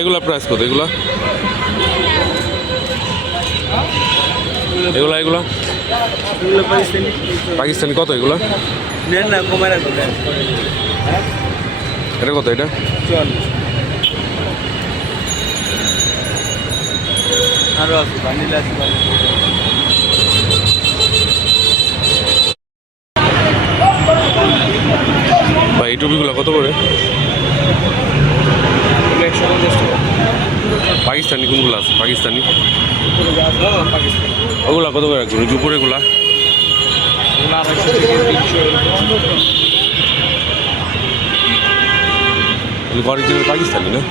এগুলা প্রাইস কত এগুলা? এগুলা এগুলা পাকিস্তানি কত এগুলা? না কমায় রাখবো। এটা কত এটা? আরো আছে ভানিলা আছে। ভাই এই টুপিগুলো কত করে? 150 টাকা। পাকিস্তানি কোনগুলো আছে? পাকিস্তানি ওগুলা কত করে রাখবেন? উপরেগুলা অরিজিনাল পাকিস্তানি না?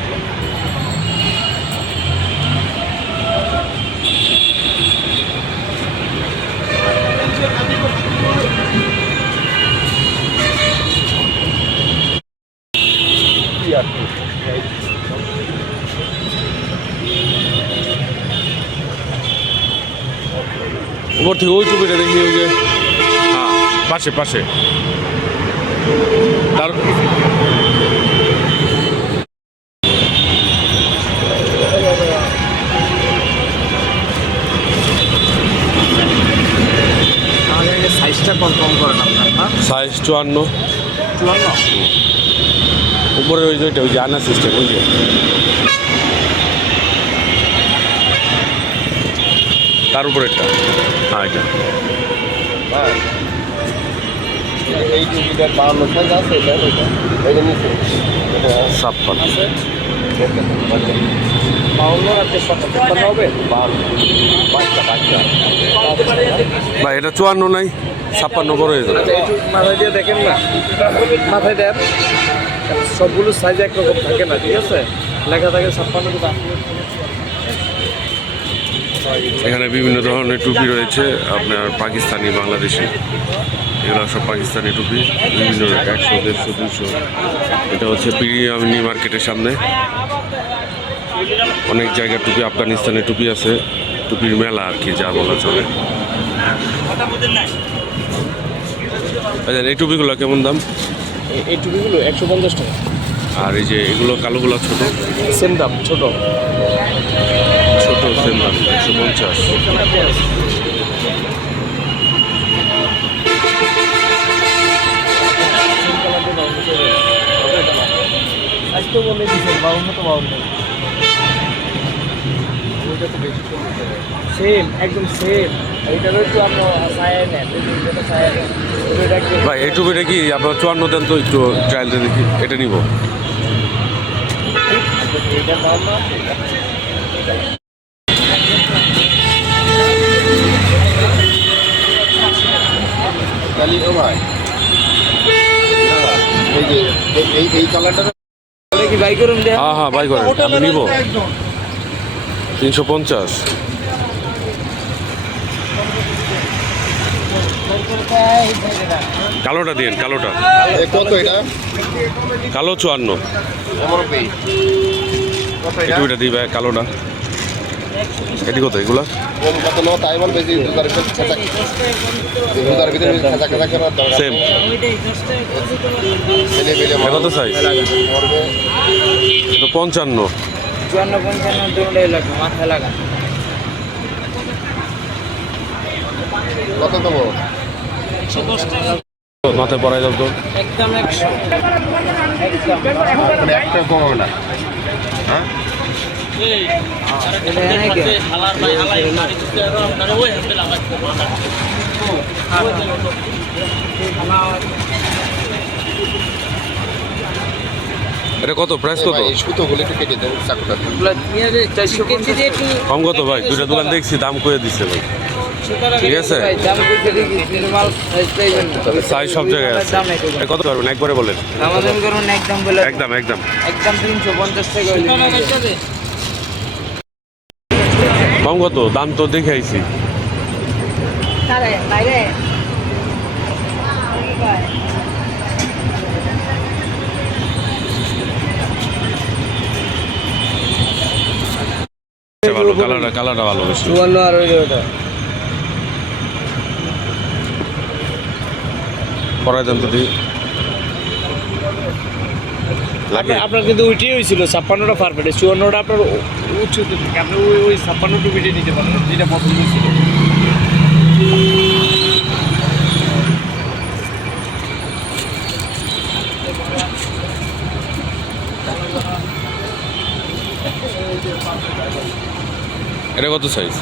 উপর থেকে ওই টুপিটা দেখি, ওই যে হ্যাঁ পাশে পাশে তার সাইজটা কনফার্ম করেন আপনার। সাইজ 54। উপরে ওই যে ওই যে আনা সিস্টেম, ওই যে তার উপরে একটা। হ্যাঁ এটা এই টুপিটার 52 সাইজ আছে। এটা নিচে 56 হবে। ভাই এটা 54 নাই, 56 করে হয়ে যাবে। আচ্ছা একটু মাথায় দিয়ে দেখেন না, মাথায় দেন। সবগুলো সাইজ একরকম থাকে না, ঠিক আছে? লেখা থাকে 56। এখানে বিভিন্ন ধরনের টুপি রয়েছে আপনার, পাকিস্তানি, বাংলাদেশি, এগুলো সব পাকিস্তানি টুপি বিভিন্ন 100, 150, 200। এটা হচ্ছে প্রিমিয়াম নিউ মার্কেটের সামনে। অনেক জায়গার টুপি, আফগানিস্তানের টুপি আছে, টুপির মেলা আর কি যা বলা চলে। আচ্ছা এই টুপিগুলো কেমন দাম? এই টুপিগুলো 150 টাকা। আর এই যে এগুলো কালোগুলো ছোট? সেম দাম, ছোট ছোট সেম দাম 150। আজকে বলে দিচ্ছেন 52 তো 52 সেম, একদম সেম। এইটারও একটু আমরা ছায়া নেন, যেটা ছায়া নেন। ভাই এই টুপিটা কি আপনার 54 দেন তো, একটু ট্রায়ালটা দেখি, এটা নিব। এইটার দাম না জানি ও ভাই, এই যে এই কালারটা কি বাই করুন দেন? হ্যাঁ হ্যাঁ বাই করেন, আমি নিব 350। কালোটা দিন, কালোটা। কত এটা? কালো 54। টুপিটা দিই ভাই, কালোটা। এটি কত এগুলা? কত নো তাইওয়ান বেশি দুধার ভিতরে ছাতা, দুধার ভিতরে ছাতা ছাতা করার দরকার সেম। ছেলে পেলে কত সাইজ? এটা 55। 54-55 দুটোই লাগবে, মাথায় লাগা। কত দেবো? 110 টাকা মাথায় পরাই দাও তো। একদম 100। একদম মানে একটা কম হবে না। হ্যাঁ এটা এনে কি এটা কত প্রাইস কত? এই সুতোগুলো একটু কেটে দেন চাকুটা। এগুলা নিয়ে যে 400 কেজি দিয়ে একটু কম কত ভাই? দুইটা দোকান দেখছি দাম করে দিচ্ছে ভাই। ঠিক আছে ভাই, দাম কইতে দেখি নরমাল সাইজ পাইবেন না। সাইজ সব জায়গায় আছে। দাম নাই তো। এ কত পারবেন একবারে বলেন? আমাদের করুন একদম বলে একদম একদম একদম 350 টাকা হইলো। কম কত? দাম তো দেখে আইছি। Sale, বাইরে ভালো কালারটা, কালারটা ভালো বেশি। 54 আর হইলো ওটা। পরাই দেন তো দিই। লাগে আপনার কিন্তু ওইটাই হয়েছিল 56টা পারফেক্ট, 54টা আপনার উচ্চতে থাকে। আপনি ওই 56 টুপিটাই নিতে পারেন, যেটা পছন্দ ছিল। এটা কত সাইজ?